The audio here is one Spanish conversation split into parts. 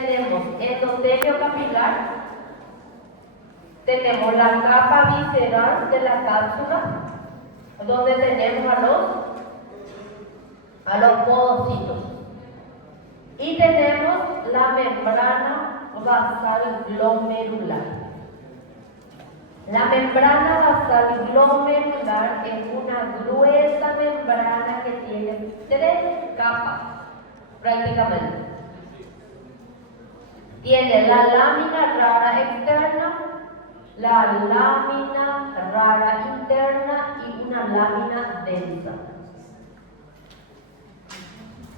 tenemos endotelio capilar, tenemos la capa visceral de la cápsula, donde tenemos a los podocitos. Y tenemos la membrana basal glomerular. La membrana basal glomerular es una gruesa membrana que tiene 3 capas, prácticamente. Tiene la lámina rara externa, la lámina rara interna y una lámina densa.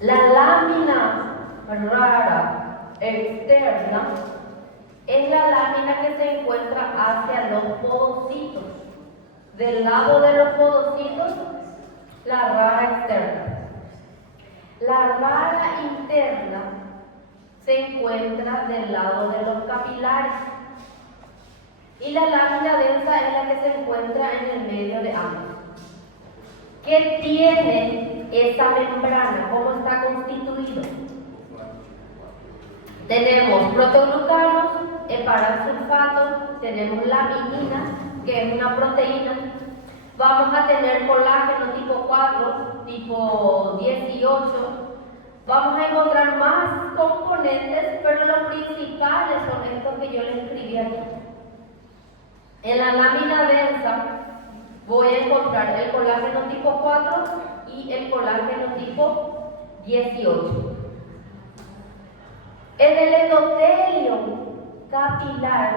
La lámina rara externa es la lámina que se encuentra hacia los podocitos. Del lado de los podocitos, la rara externa. La rara interna se encuentra del lado de los capilares. Y la lámina densa es la que se encuentra en el medio de ambos. ¿Qué tiene esa membrana? ¿Cómo está constituido? Tenemos protoglucanos, heparansulfatos, tenemos laminina, que es una proteína. Vamos a tener colágeno tipo 4, tipo 18. Vamos a encontrar más componentes, pero los principales son estos que yo les escribí aquí. En la lámina densa voy a encontrar el colágeno tipo 4 y el colágeno tipo 18. En el endotelio capilar,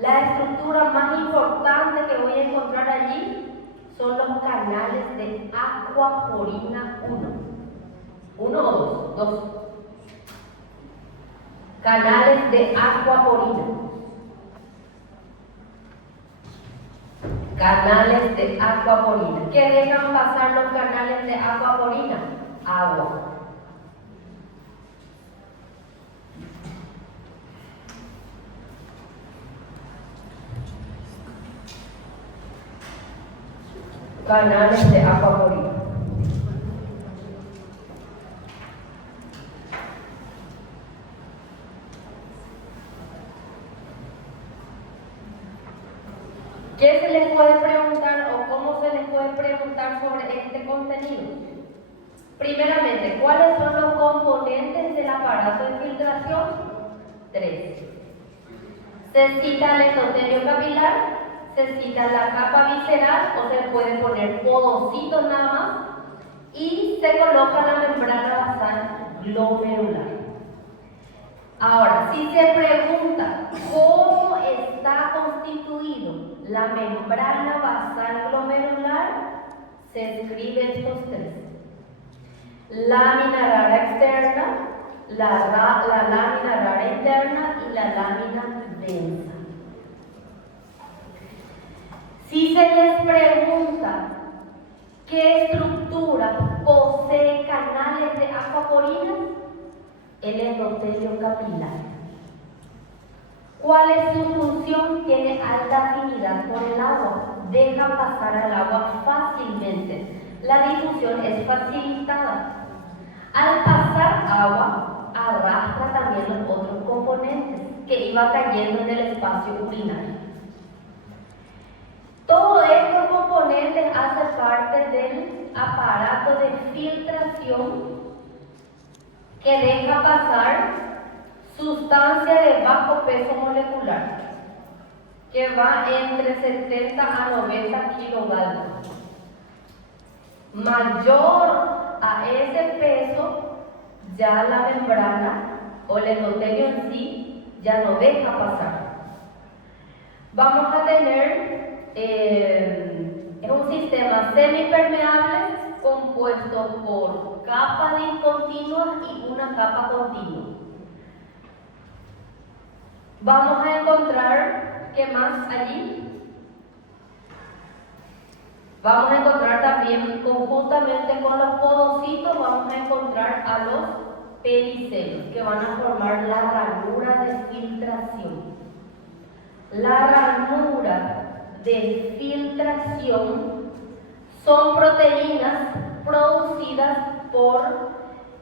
la estructura más importante que voy a encontrar allí son los canales de aquaporina 1. ¿1 o 2? 2. Canales de aquaporina. Canales de aquaporina. ¿Qué dejan pasar los canales de aquaporina? Agua. Canales de aquaporina. ¿Qué se les puede preguntar o cómo se les puede preguntar sobre este contenido? Primeramente, ¿cuáles son los componentes del aparato de filtración? 3. Se cita el endotelio capilar, se cita la capa visceral o se puede poner podocitos nada más y se coloca la membrana basal glomerular. Ahora, si se pregunta cómo está constituido la membrana basal glomerular, se escribe estos 3. Lámina rara externa, la lámina rara interna y la lámina densa. Si se les pregunta qué estructura posee canales de aquaporina, el endotelio capilar. ¿Cuál es su función? Tiene alta afinidad con el agua, deja pasar al agua fácilmente. La difusión es facilitada. Al pasar agua, arrastra también los otros componentes que iban cayendo en el espacio urinario. Todos estos componentes hacen parte del aparato de filtración que deja pasar sustancia de bajo peso molecular, que va entre 70 a 90 kilodaltos. Mayor a ese peso, ya la membrana o el endotelio en sí ya no deja pasar. Vamos a tener un sistema semipermeable compuesto por capa discontinua y una capa continua. Vamos a encontrar, ¿qué más allí? Vamos a encontrar también, conjuntamente con los podocitos, vamos a encontrar a los pedicelios, que van a formar la ranura de filtración. La ranura de filtración son proteínas producidas por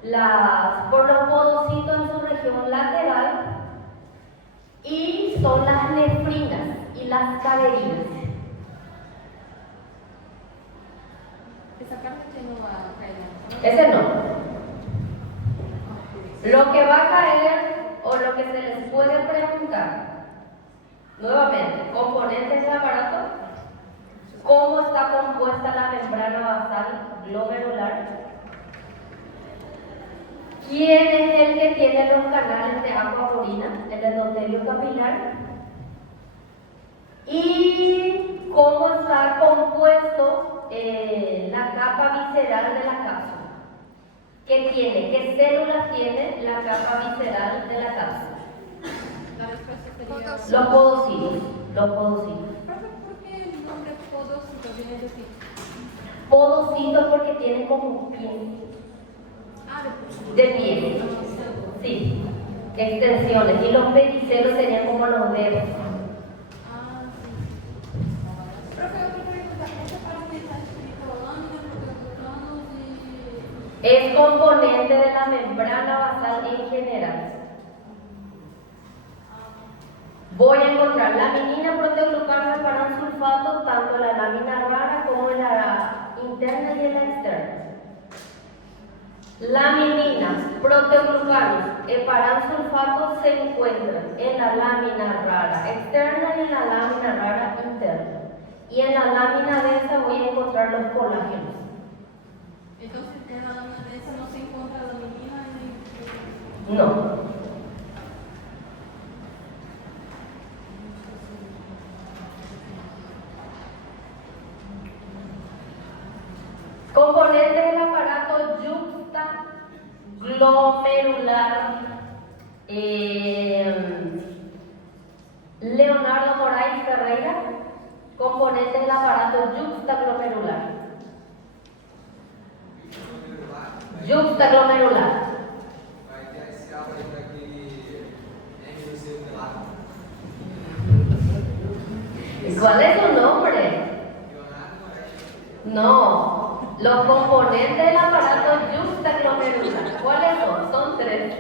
los podocitos en su región lateral son las nefrinas y las caderinas. Esa parte que no va a caer. Ese no. Lo que va a caer o lo que se les puede preguntar, nuevamente, componentes del aparato, cómo está compuesta la membrana basal glomerular, quién es el que tiene los canales de agua-orina, el endotelio capilar, y cómo está compuesto la capa visceral de la cápsula. ¿Qué tiene? ¿Qué células tiene la capa visceral de la cápsula? La respuesta sería... Los podocitos. Los podocitos. ¿Por qué el nombre podocito viene de ti? Podocitos porque tienen como piel. Ah, De piel. Sí. Extensiones. Y los pedicelos serían como los dedos. Ah, sí. Profe, otra pregunta. ¿Esta parte está escrito lámina, proteoglicanos y...? Es componente de la membrana basal en general. Voy a encontrar laminina, proteoglucano, paransulfato, tanto en la lámina rara como en la interna y en la externa. Laminina, proteoglucanos, paransulfato se encuentran en la lámina rara externa y en la lámina rara interna. Y en la lámina densa voy a encontrar los colágenos. Entonces, en la lámina densa no se encuentra la laminina ni... No. Componentes del aparato yuxtaglomerular. Leonardo Moraes Ferreira. Componentes del aparato yuxtaglomerular. Yuxtaglomerular. Vai ter as células daquele M-celular. ¿Cuál es su nombre? Leonardo Moraes. No, los componentes del aparato yuxtaglomerular. ¿Cuáles son? Son 3.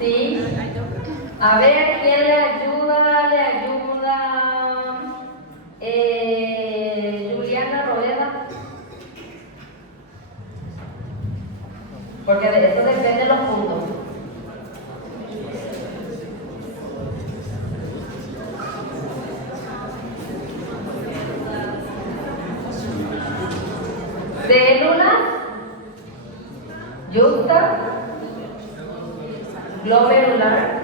Sí. A ver, ¿quién le ayuda? Le ayuda Juliana Roeda. Porque de eso dependen los puntos. Células, yuxtaglomerular,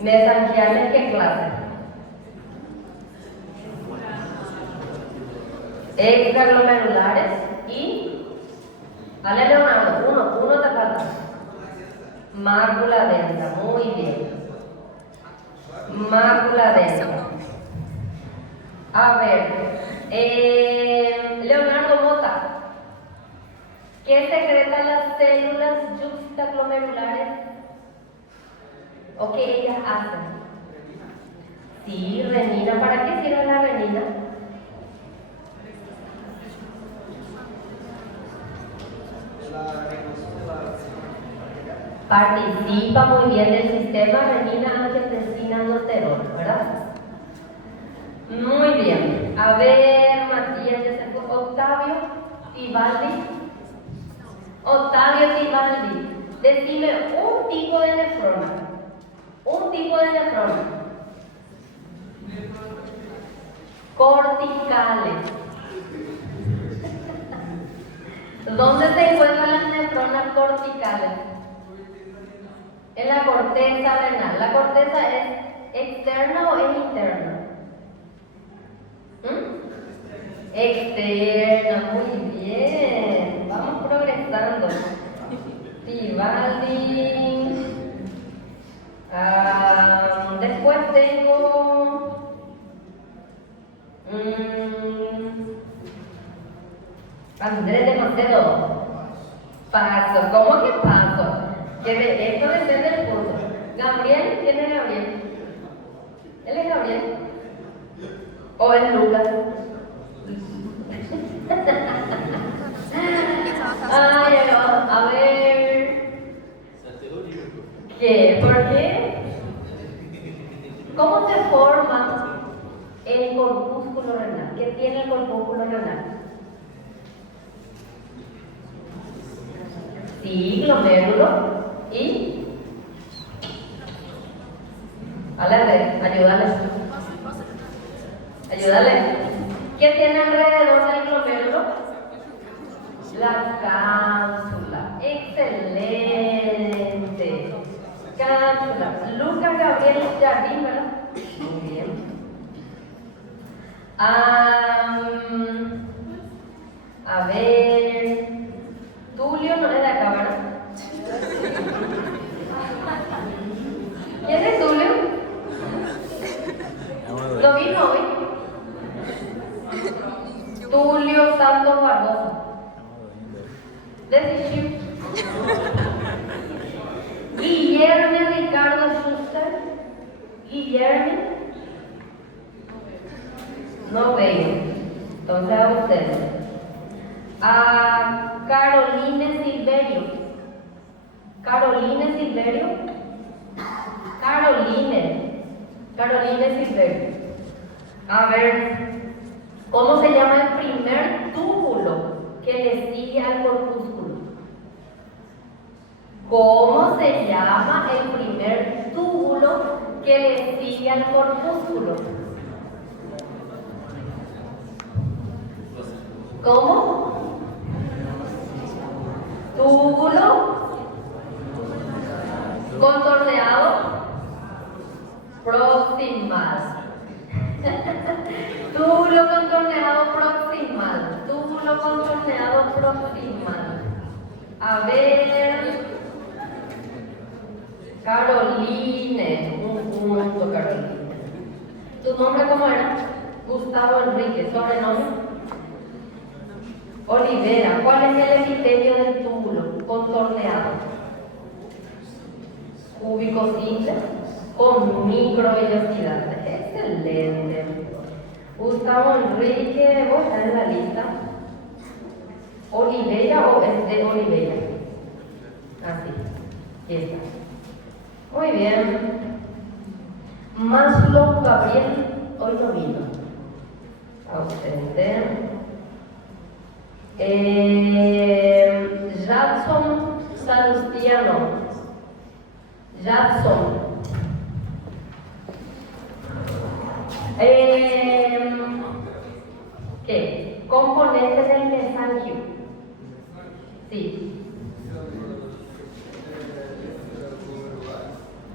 mesangiales, ¿qué clase? Extraglomerulares y, vale Leonardo, uno te falta. Mácula densa, muy bien. Mácula densa. A ver, Leonardo Mota, ¿qué secretan las células yuxtaglomerulares? ¿O qué ellas hacen? Sí, renina. ¿Para qué sirve la renina? Participa muy bien del sistema renina-angiotensina-aldosterona, ¿verdad? Muy bien. A ver, Matías, ya se fue. Octavio Tibaldi. Octavio Tibaldi, decime un tipo de nefrona. Un tipo de nefrona. Corticales. ¿Dónde se encuentran las nefronas corticales? En la corteza renal. ¿La corteza es externa o es interna? Externa, muy bien. Vamos progresando. Tibaldi. Después tengo Andrés de Macedo. Paso. ¿Cómo que paso? Que esto depende del curso. Gabriel, ¿quién es Gabriel? ¿Él es Gabriel? ¿O es Lucas? corpúsculo renal? ¿Qué tiene el corpúsculo renal? Sí, glomérulo y... Ayúdale. Ayúdale. ¿Qué tiene alrededor del glomérulo? La cápsula. Excelente. Cápsula. Lucas Gabriel Jardín, ¿verdad? Muy bien. A ver. Tulio no es de acá, ¿verdad? ¿Quién es Tulio? ¿Lo vino hoy? Tulio Santos Barbosa. Decir. Guillermo Ricardo Schuster. Guillermo. No veo. Entonces a ustedes. A Caroline Silverio. Caroline Silverio. Caroline Silverio. A ver, ¿cómo se llama el primer túbulo que le sigue al corpúsculo? ¿Cómo se llama el primer túbulo que le sigue al corpúsculo? ¿Cómo? Túbulo contorneado proximal. Túbulo contorneado proximal. Túbulo contorneado proximal. A ver. Caroline. Un punto, Caroline. ¿Tu nombre cómo era? Gustavo Enrique. ¿Sobrenombre? Olivera. ¿Cuál es el epitelio del túbulo contorneado? Cúbico simple con microvellosidad. Excelente. Gustavo Enrique, ¿vos estás en la lista? ¿Oliveira o es de Oliveira? Así, aquí está. Muy bien. Maslow Gabriel, hoy no vino. Ausente. Jackson Salustiano. Jackson. ¿Qué? Componentes del mesangio. Sí.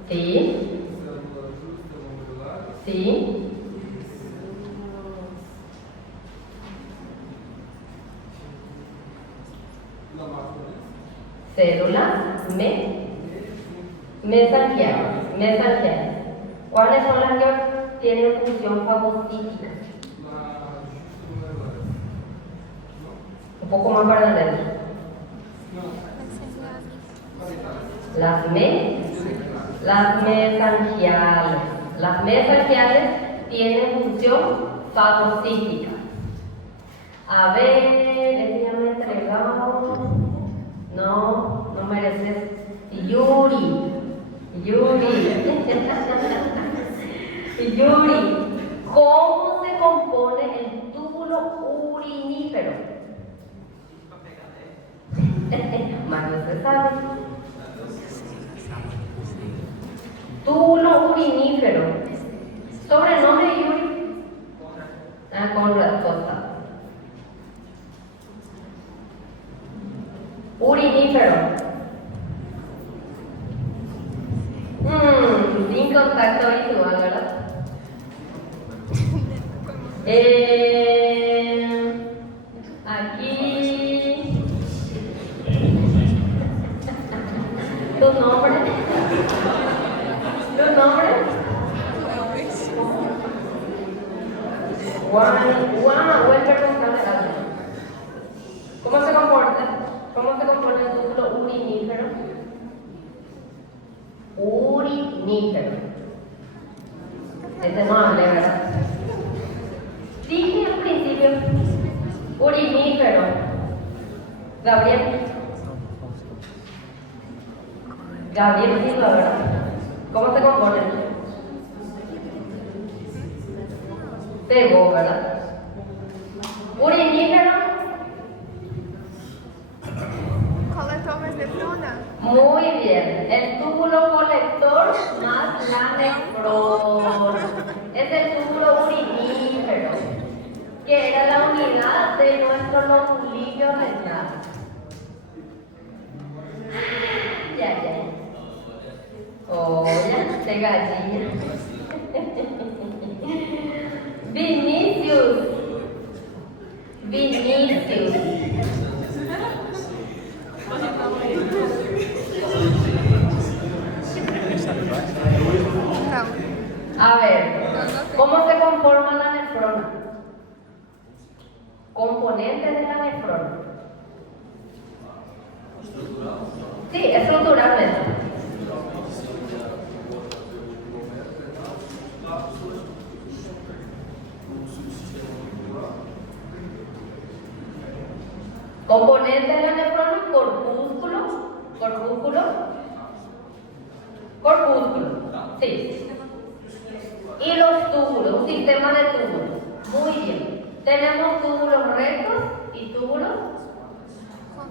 Sí. Sí. Células mesangiales. ¿Cuáles son las que tienen función fagocítica? Un poco más para adentro. Las mesangiales. Las mesangiales tienen función fagocítica. A ver, este ya me he entregado. No mereces. Yuri. ¿Cómo se compone el túbulo urinífero? Más no se sabe. Túbulo urinífero. ¿Sobrenombre de Yuri? Conrad Costa. Urinífero. Sin contacto visual, ¿verdad? Aquí. ¿Tu nombre? Juana, vuelve a preguntarle algo. ¿Cómo se compone el túbulo urinífero? Urinífero. Este no hablé, ¿verdad? Dije al principio, urinífero. Gabriel Silva, ¿verdad? ¿Cómo se compone? Pegó, ¿verdad? Urinífero. Coletor más nefrona. Muy bien. El túbulo colector más la nefrona. Es el túbulo urinífero, que era la unidad de nuestro lobulillo renal. Ya. Hola, de gallina. Vinicius. No. A ver, ¿cómo se conforma la nefrona? Componentes de la nefrona. Sí, estructuralmente. Componentes de la nefrona, corpúsculo, sí. Y los túbulos, un sistema de túbulos. Muy bien. Tenemos túbulos rectos y túbulos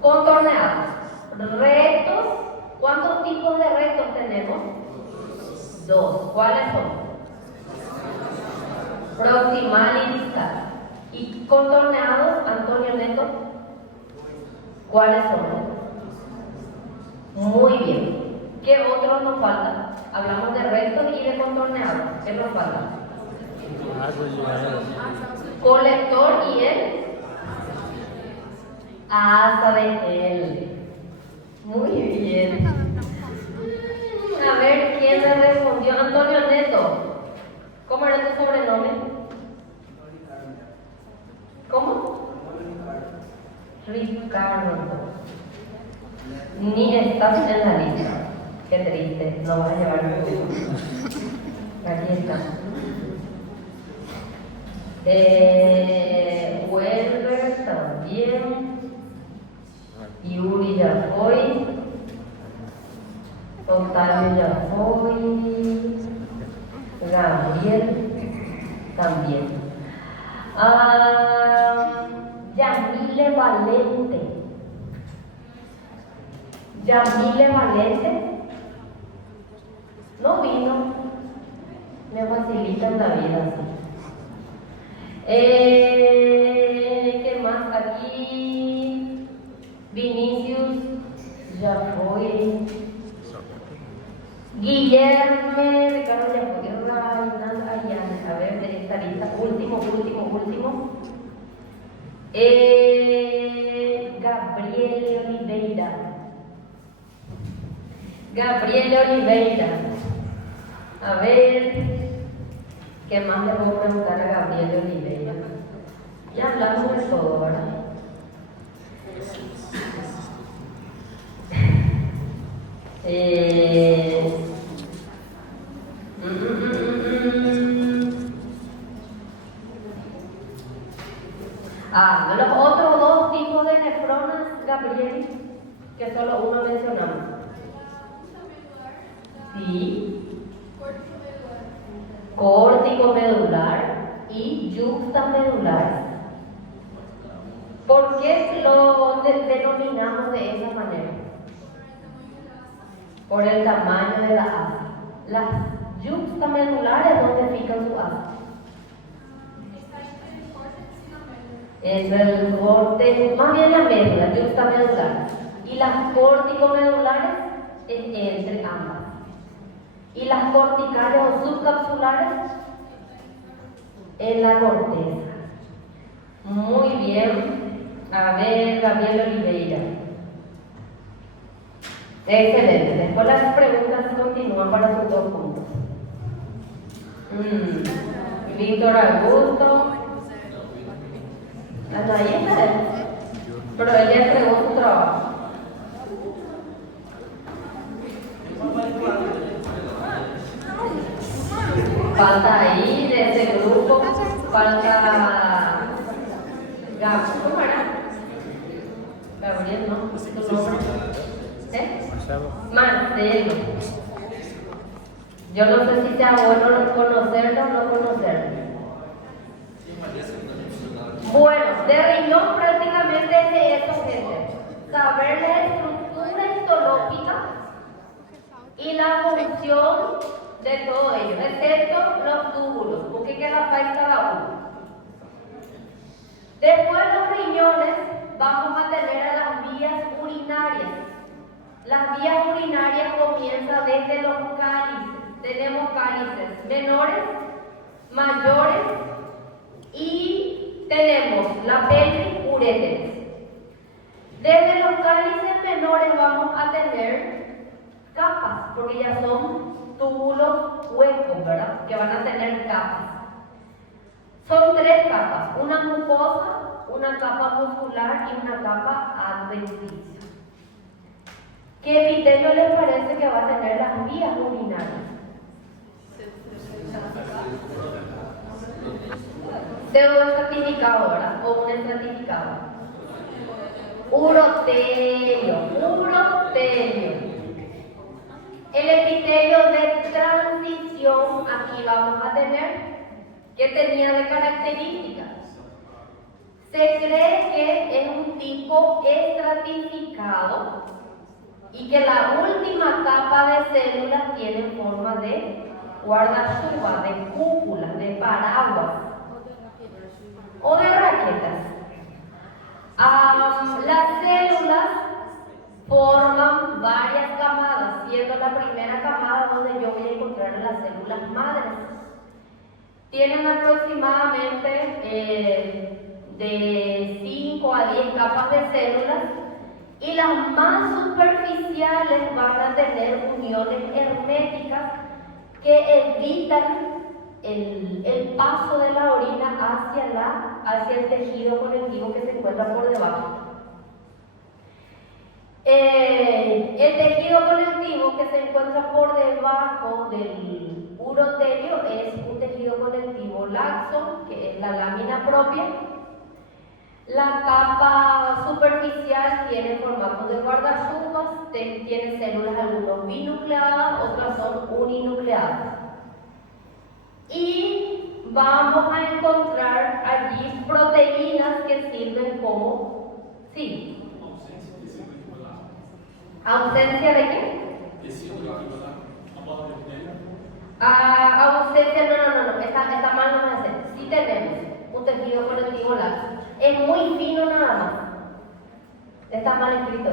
contorneados. Rectos, ¿cuántos tipos de rectos tenemos? 2. ¿Cuáles son? Proximal y distal. Y contorneados, Antonio Neto, ¿cuáles son? Muy bien. ¿Qué otros nos faltan? Hablamos de rectos y de contorneados. ¿Qué nos falta? Colector y el asa de él. Muy bien. A ver, ¿quién me respondió? Antonio Neto. ¿Cómo era tu sobrenombre? ¿Cómo? Ricardo. Ni estás en la lista. Qué triste, no vas a llevar el tuyo. Aquí está. Welber también. Yuri ya fue. Octavio ya fue. Gabriel también. Yamile Valente. No vino. Me facilitan la vida así. ¿Qué más aquí? Vinicius ya fue. Guillermo, Ricardo ya fue. A ver, de esta lista. Último. Gabriel Oliveira. A ver, ¿qué más le puedo preguntar a Gabriel Oliveira? Ya hablamos de todo, ¿verdad? Los otros dos tipos de nefronas, Gabriel, que solo uno mencionamos. Sí. Córtico medular y yuxtamedular. ¿Por qué lo denominamos de esa manera? Por el tamaño de la asa. Las yuxtamedulares, ¿dónde fijan su asa? Es el corte, más bien la médula, yuxtamedular. Y las corticomedulares entre ambas. Y las corticales o subcapsulares en la corteza. Muy bien. A ver, Gabriel Oliveira. Excelente. Después las preguntas continúan para sus 2 puntos. Víctor Augusto. Hasta ahí está él. Pero él ya entregó su trabajo. Falta ahí de ese grupo, falta ¿cómo era? Gabriel, ¿no? ¿Tu nombre? Marcelo. Yo no sé si sea bueno conocerlo o no conocerlo. Bueno, de función de todo ello, excepto los túbulos, porque queda falta cada uno. Después de los riñones vamos a tener a las vías urinarias. Las vías urinarias comienzan desde los cálices. Tenemos cálices menores, mayores y tenemos la pelvis, uréteres. Desde los cálices menores vamos a tener capas, porque ya son túbulos huecos, ¿verdad? Que van a tener capas. Son 3 capas, una mucosa, una capa muscular y una capa adventicia. ¿Qué epitelio les parece que va a tener las vías urinarias? Pseudoestratificado, ¿verdad? O un estratificado. Urotelio. El epitelio de transición, aquí vamos a tener, ¿qué tenía de características? Se cree que es un tipo estratificado y que la última capa de células tiene forma de guardachuva, de cúpula, de paraguas o de raquetas. Las células forman varias camadas, siendo la primera camada donde yo voy a encontrar las células madres. Tienen aproximadamente de 5 a 10 capas de células y las más superficiales van a tener uniones herméticas que evitan el paso de la orina hacia el tejido conectivo que se encuentra por debajo. El tejido conectivo que se encuentra por debajo del urotelio es un tejido conectivo laxo, que es la lámina propia. La capa superficial tiene formato de guardachuvas, tiene células algunas binucleadas, otras son uninucleadas. Y vamos a encontrar allí proteínas que sirven como, sí. ¿Ausencia de qué? Ausencia, no, está mal, no va a ser. Sí tenemos un tejido conectivo laxo. Es muy fino nada más. Está mal escrito.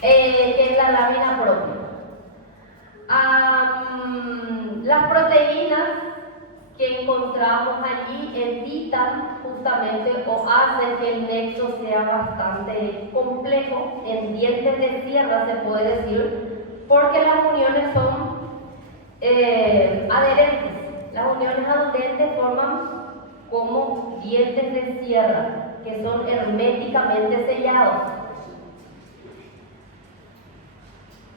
Que es la lámina propia. Las proteínas que encontramos allí evitan justamente o hacen que el nexo sea bastante complejo, en dientes de sierra se puede decir, porque las uniones son adherentes. Las uniones adherentes forman como dientes de sierra, que son herméticamente sellados.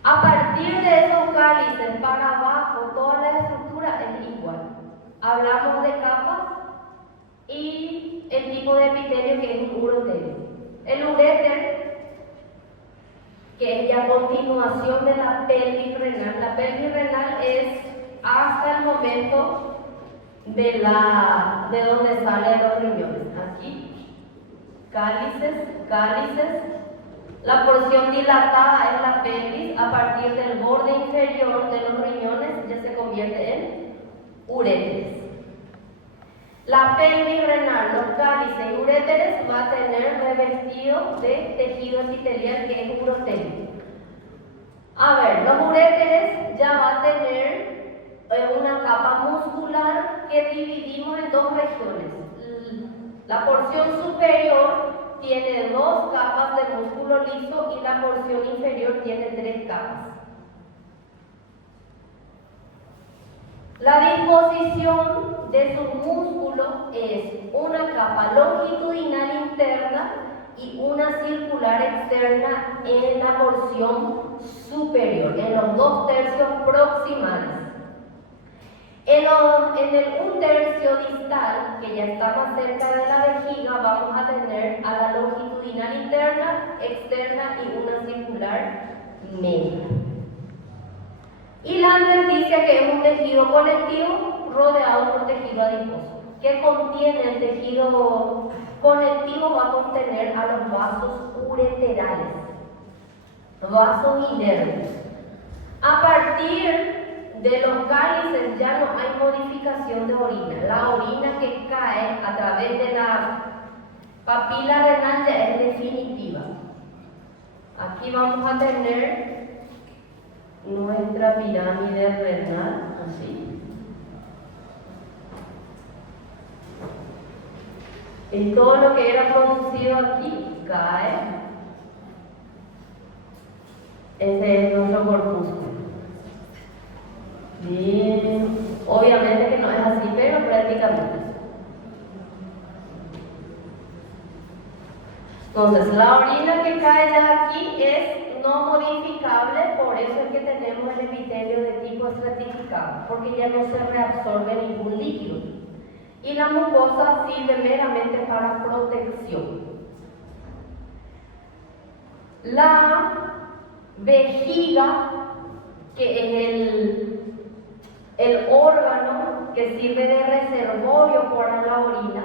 A partir de esos cálices para abajo, toda la estructura es igual. Hablamos de capas y el tipo de epitelio que es un urotelio. El uréter, que es ya continuación de la pelvis renal. La pelvis renal es hasta el momento de donde salen los riñones. Aquí, cálices. La porción dilatada es la pelvis. A partir del borde inferior de los riñones ya se convierte en uréteres. La pelvis renal, los cálices y uréteres va a tener revestido de tejido epitelial que es urotelio. A ver, los uréteres ya va a tener una capa muscular que dividimos en 2 regiones. La porción superior tiene 2 capas de músculo liso y la porción inferior tiene 3 capas. La disposición de su músculo es una capa longitudinal interna y una circular externa en la porción superior, en los 2/3 proximales. En el 1/3 distal, que ya está más cerca de la vejiga, vamos a tener a la longitudinal interna, externa y una circular media. Y la adventicia, que es un tejido conectivo rodeado por tejido adiposo. ¿Qué contiene el tejido conectivo? Va a contener a los vasos ureterales, vasos y nervios. A partir de los cálices ya no hay modificación de orina. La orina que cae a través de la papila renal ya es definitiva. Aquí vamos a tener nuestra pirámide renal, así. Y todo lo que era producido aquí cae. Ese es nuestro corpúsculo. Bien, obviamente que no es así, pero prácticamente. Entonces, la orina que cae ya aquí es no modificable, por eso es que tenemos el epitelio de tipo estratificado, porque ya no se reabsorbe ningún líquido. Y la mucosa sirve meramente para protección. La vejiga, que es el órgano que sirve de reservorio para la orina,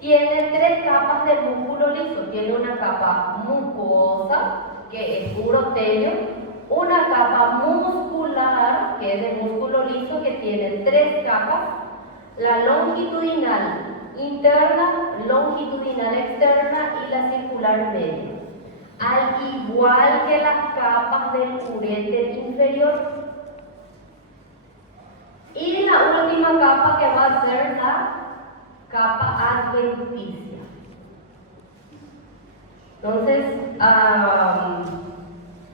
tiene 3 capas de músculo liso. Tiene una capa mucosa, que es urotelio, una capa muscular, que es de músculo liso, que tiene 3 capas, la longitudinal interna, longitudinal externa y la circular media. Al igual que las capas del uréter inferior. Y la última capa que va a ser la capa adventicia. Entonces,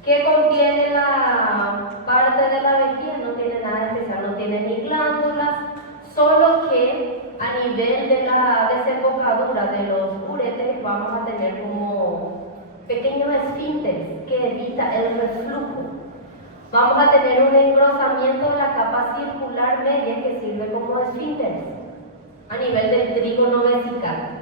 ¿qué contiene la parte de la vejiga? No tiene nada especial, no tiene ni glándulas, solo que a nivel de la desembocadura de los uréteres vamos a tener como pequeños esfínteres que evita el reflujo. Vamos a tener un engrosamiento de la capa circular media que sirve como esfínteres a nivel del trígono vesical.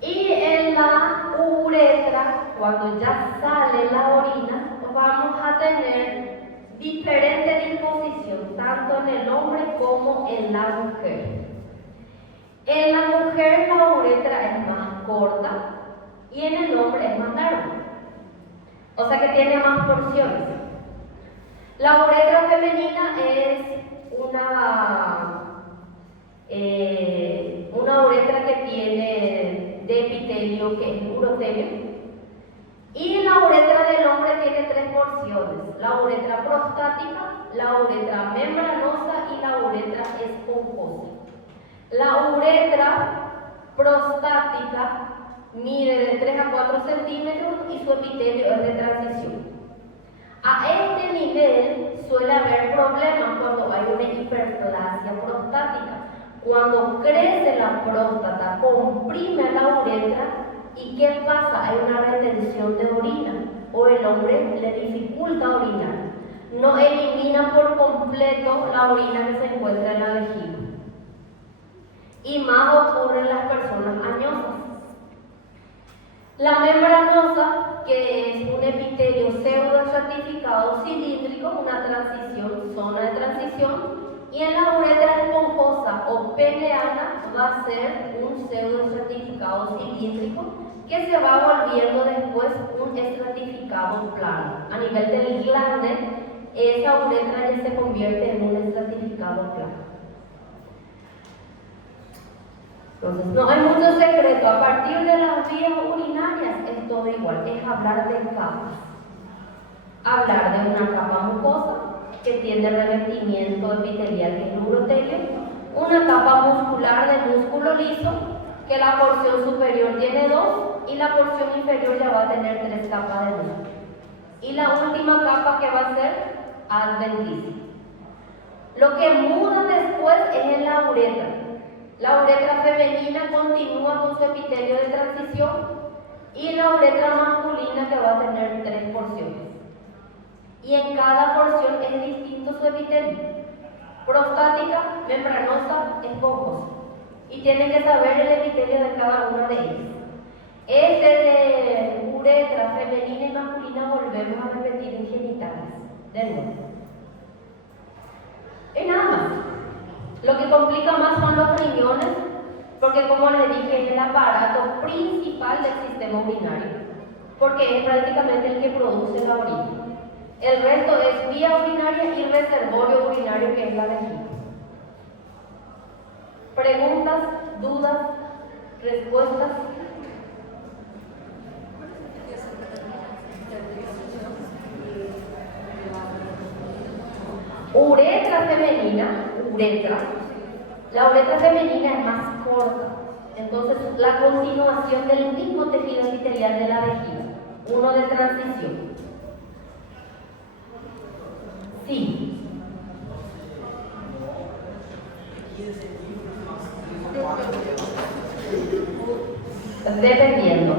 Y en la uretra, cuando ya sale la orina, vamos a tener diferente disposición, tanto en el hombre como en la mujer. En la mujer la uretra es más corta y en el hombre es más larga. O sea que tiene más porciones. La uretra femenina es una uretra que tiene de epitelio, que es urotelio. Y la uretra del hombre tiene 3 porciones: la uretra prostática, la uretra membranosa y la uretra esponjosa. La uretra prostática mide de 3 a 4 centímetros y su epitelio es de transición. A este nivel suele haber problemas cuando hay una hiperplasia prostática. Cuando crece la próstata, comprime la uretra y ¿qué pasa? Hay una retención de orina o el hombre le dificulta orinar. No elimina por completo la orina que se encuentra en la vejiga. Y más ocurre en las personas añosas. La membranosa, que es un epitelio pseudoestratificado cilíndrico, una transición, zona de transición, y en la uretra esponjosa o peneana va a ser un pseudoestratificado cilíndrico que se va volviendo después un estratificado plano. A nivel del glande, esa uretra ya se convierte en un estratificado plano. Entonces, no hay mucho secreto. A partir de las vías urinarias es todo igual, es hablar de capas. Hablar de una capa mucosa que tiene revestimiento epitelial, que es el urotelio, una capa muscular de músculo liso, que la porción superior tiene 2 y la porción inferior ya va a tener 3 capas de músculo. Y la última capa que va a ser adventicia. Lo que muda después es en la uretra. La uretra femenina continúa con su epitelio de transición y la uretra masculina que va a tener 3 porciones. Y en cada porción es distinto su epitelio. Prostática, membranosa, esponjosa. Y tienen que saber el epitelio de cada una de ellas. Este de uretra femenina y masculina volvemos a repetir en genitales. De nuevo. Y nada más. Lo que complica más son los riñones, porque como les dije, es el aparato principal del sistema urinario, porque es prácticamente el que produce la orina. El resto es vía urinaria y reservorio urinario, que es la vejiga. ¿Preguntas, dudas, respuestas? Uretra femenina, uretra. La uretra femenina es más corta, entonces la continuación del mismo tejido epitelial de la vejiga, uno de transición. Sí. Dependiendo.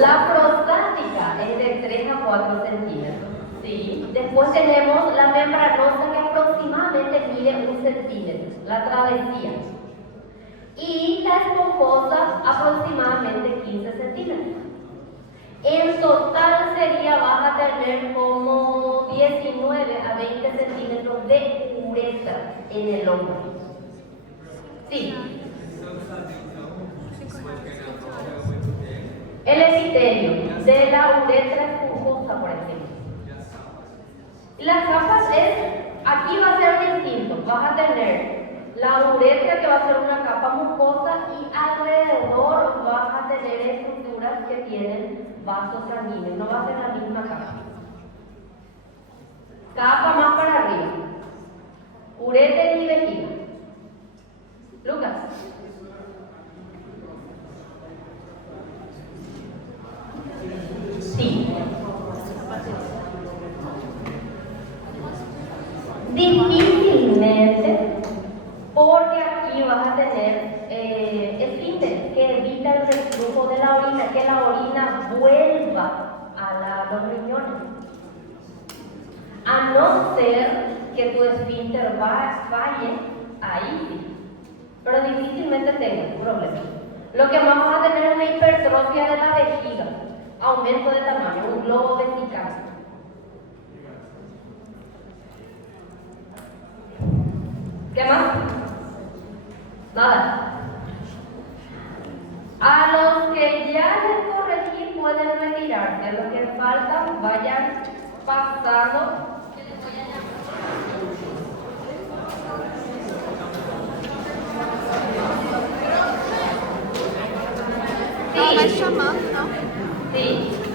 La prostática es de 3 a 4 centímetros. ¿Sí? Después tenemos la membranosa, que aproximadamente mide 1 centímetro, la travesía. Y la esponjosa aproximadamente 15 centímetros. En total vas a tener como 19 a 20 centímetros de uretra en el hombro. Sí. El epitelio de la uretra esponjosa, por ejemplo. Las capas aquí va a ser distinto. Vas a tener la uretra, que va a ser una capa mucosa, y alrededor vas a tener estructuras que tienen vasos sanguíneos. No va a ser la misma capa. Capa más para arriba. Uretra y vejiga. Lucas. Sí. Difícilmente, porque aquí vas a tener esfínteres que evita el reflujo de la orina, que la orina vuelva a los riñones. A no ser que tu esfínter falle, ahí sí, pero difícilmente tengas problemas. Lo que vamos a tener es una hipertrofia de la vejiga, aumento de tamaño, un globo vesical. ¿Qué más? Nada. A los que ya les corregí pueden retirarse. A los que faltan, vayan pasando. Ela vai chamando, não? Sí.